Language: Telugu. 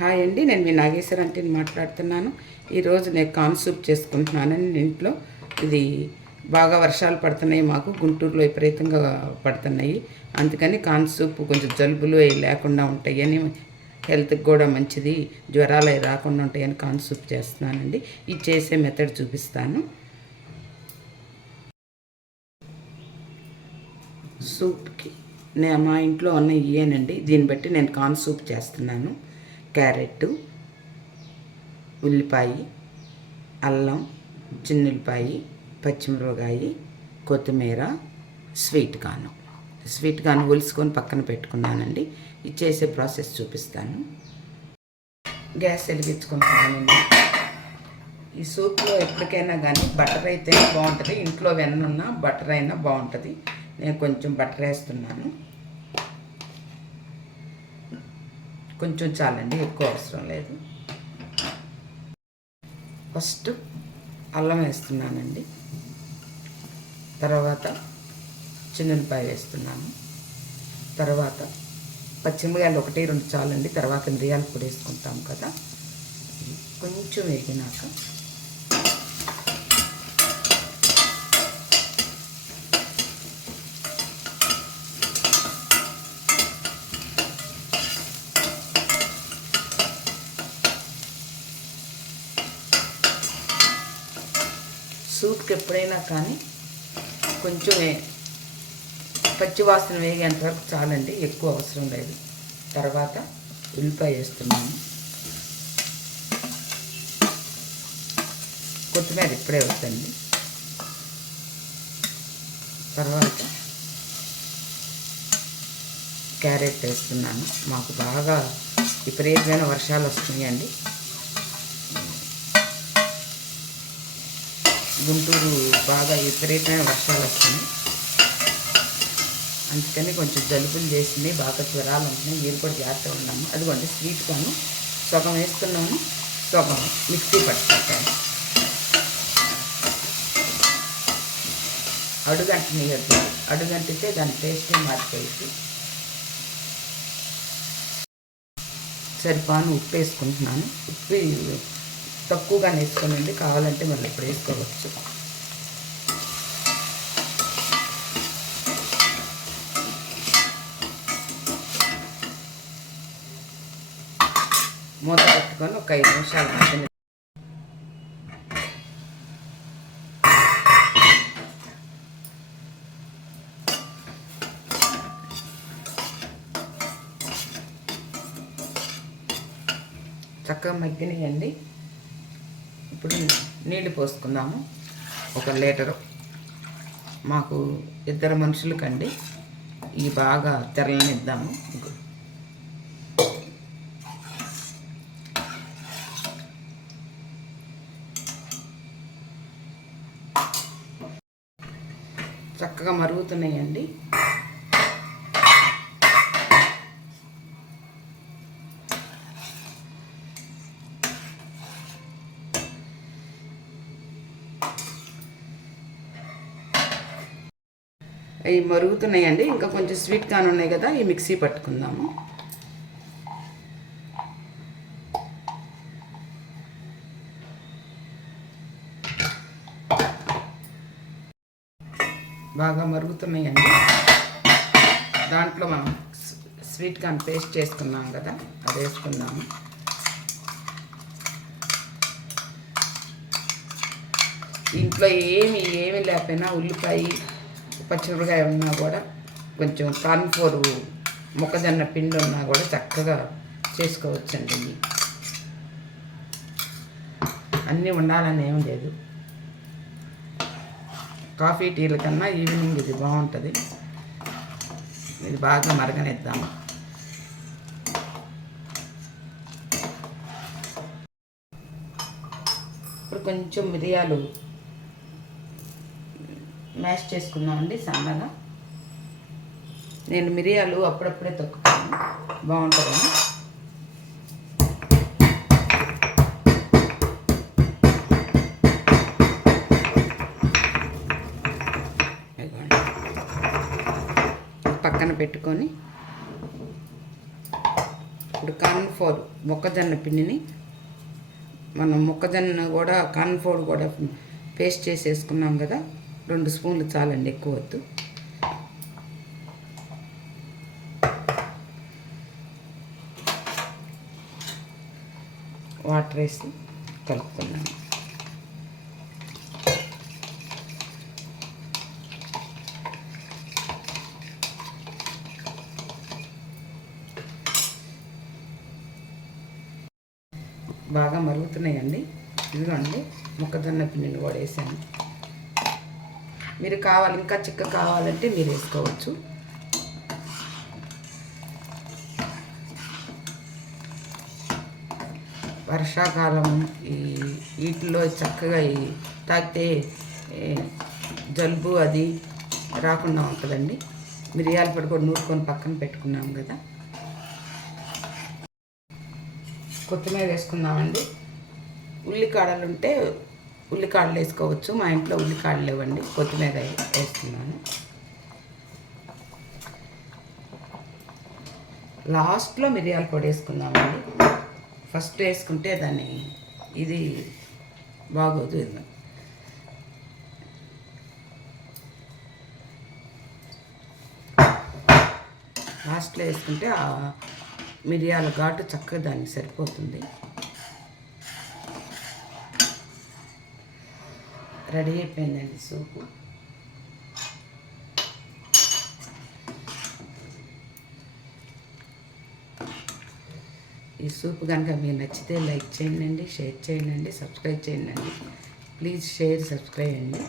హాయ్ అండి నేను మీ నాగేశ్వర అంటీని మాట్లాడుతున్నాను. ఈరోజు నేను కార్న్ సూప్ చేసుకుంటున్నానండి ఇంట్లో. ఇది బాగా వర్షాలు పడుతున్నాయి మాకు గుంటూరులో విపరీతంగా పడుతున్నాయి. అందుకని కార్న్ సూప్ కొంచెం జలుబులు అవి లేకుండా ఉంటాయని హెల్త్కి కూడా మంచిది జ్వరాలు అవి రాకుండా ఉంటాయని కార్న్ సూప్ చేస్తున్నానండి. ఇది చేసే మెథడ్ చూపిస్తాను. సూప్కి నేను మా ఇంట్లో ఉన్న ఇయేనండి దీన్ని బట్టి నేను కార్న్ సూప్ చేస్తున్నాను. క్యారెట్ ఉల్లిపాయ అల్లం చిన్నుల్లిపాయి పచ్చిమిరపకాయ కొత్తిమీర స్వీట్ కాను స్వీట్ కాను ఒలుసుకొని పక్కన పెట్టుకున్నానండి. ఇది చేసే ప్రాసెస్ చూపిస్తాను. గ్యాస్ వెలిగించుకుంటున్నానండి ఈ సూప్లో ఎప్పటికైనా కానీ బటర్ అయితే బాగుంటుంది. ఇంట్లో వెన్నున్నా బటర్ అయినా బాగుంటుంది. నేను కొంచెం బటర్ వేస్తున్నాను. కొంచెం చాలండి ఎక్కువ అవసరం లేదు. ఫస్ట్ అల్లం వేస్తున్నానండి. తర్వాత చిన్నపాయ వేస్తున్నాను తర్వాత పచ్చిమిరకాయలు ఒకటి రెండు చాలండి. తర్వాత మిరియాల పొడి వేసుకుంటాం కదా. కొంచెం వేగినాక సూప్కి ఎప్పుడైనా కానీ కొంచెం పచ్చివాసన పచ్చి వేగేంత వరకు చాలండి ఎక్కువ అవసరం లేదు. తర్వాత ఉల్లిపాయ వేస్తున్నాను. కొత్తిమీర ఇప్పుడే వద్దండి. తర్వాత క్యారెట్ వేస్తున్నాను. మాకు బాగా విపరీతమైన వర్షాలు వస్తున్నాయండి. గుంటూరు బాగా విపరీతమైన వర్షాలు వస్తున్నాయి అందుకని కొంచెం జలుబులు చేసింది బాగా జ్వరాలు ఉంటున్నాయి. మీరు కూడా జాగ్రత్తగా ఉన్నాము అదిగోండి స్వీట్ కాను సగం వేస్తున్నాను సగం మిక్సీ పట్టుకుంటాను. అడుగంటనియద్దు అడుగంటితే దాని టేస్ట్ మారిపోయింది. సరిపాను ఉప్పు వేసుకుంటున్నాను. ఉప్పు తక్కువగా వేసుకోనండి కావాలంటే మళ్ళీ ఇప్పుడు వేసుకోవచ్చు. మూత పెట్టుకొని ఒక ఐదు నిమిషాలు చక్కగా మగ్గినాయండి. ఇప్పుడు నీళ్ళు పోసుకుందాము. ఒక లీటరు. మాకు ఇద్దరు మనుషులకండి. ఇవి బాగా తెరలనిద్దాము. చక్కగా మరుగుతున్నాయండి. అవి మరుగుతున్నాయండి. ఇంకా కొంచెం స్వీట్ కాన్ ఉన్నాయి కదా ఈ మిక్సీ పట్టుకుందాము. బాగా మరుగుతున్నాయండి. దాంట్లో మనం స్వీట్ కార్న్ పేస్ట్ చేసుకున్నాం కదా అది వేసుకుందాము. ఇంట్లో ఏమి ఏమి లేకపోయినా ఉల్లిపాయ పచ్చిమిరపకాయ ఉన్నా కూడా కొంచెం కార్న్ఫ్లోర్ మొక్కజొన్న పిండి ఉన్నా కూడా చక్కగా చేసుకోవచ్చండి. ఇవి అన్నీ ఉండాలని ఏం లేదు. కాఫీ టీల కన్నా ఈవినింగ్ ఇది బాగుంటుంది. ఇది బాగా మరగనిద్దాము. ఇప్పుడు కొంచెం మిరియాలు మ్యాష్ చేసుకుందామండి సన్నగా నేను మిరియాలు అప్పుడప్పుడే తొక్కుతాను. బాగుంటుందని పక్కన పెట్టుకొని ఇప్పుడు కాన్ఫోర్ మొక్కజొన్న పిండిని మనం మొక్కజొన్న కూడా కాన్ఫోర్ కూడా పేస్ట్ చేసేసుకున్నాం కదా. రెండు స్పూన్లు చాలండి ఎక్కువ వద్దు. వాటర్ వేసి కలుపుకున్నాను బాగా మరుగుతున్నాయండి. ఇదిగోండి మొక్కజొన్న పిండిని కూడా వేసాను. మీరు కావాలి ఇంకా చిక్క కావాలంటే మీరు వేసుకోవచ్చు. వర్షాకాలం ఈ వీటిలో చక్కగా ఈ తాకితే జలుబు అది రాకుండా ఉంటుందండి. మిరియాల పొడి కూడా నూరుకొని పక్కన పెట్టుకున్నాం కదా. కొత్తిమీర వేసుకుందామండి. ఉల్లికాడలు ఉంటే ఉల్లికాడలు వేసుకోవచ్చు. మా ఇంట్లో ఉల్లికాడలు లేవండి. కొత్తిమీర వేస్తున్నాను. లాస్ట్లో మిరియాల పొడి వేసుకుందామండి. ఫస్ట్ వేసుకుంటే దాన్ని ఇది బాగోదు ఇది లాస్ట్లో వేసుకుంటే ఆ మిరియాల ఘాటు చక్కగా దానికి సరిపోతుంది. రెడీ అయిపోయిందండి సూపు. ఈ సూప్ కనుక మీకు నచ్చితే లైక్ చేయండి షేర్ చేయండి సబ్స్క్రైబ్ చేయండి. ప్లీజ్ షేర్ సబ్స్క్రైబ్ అండి.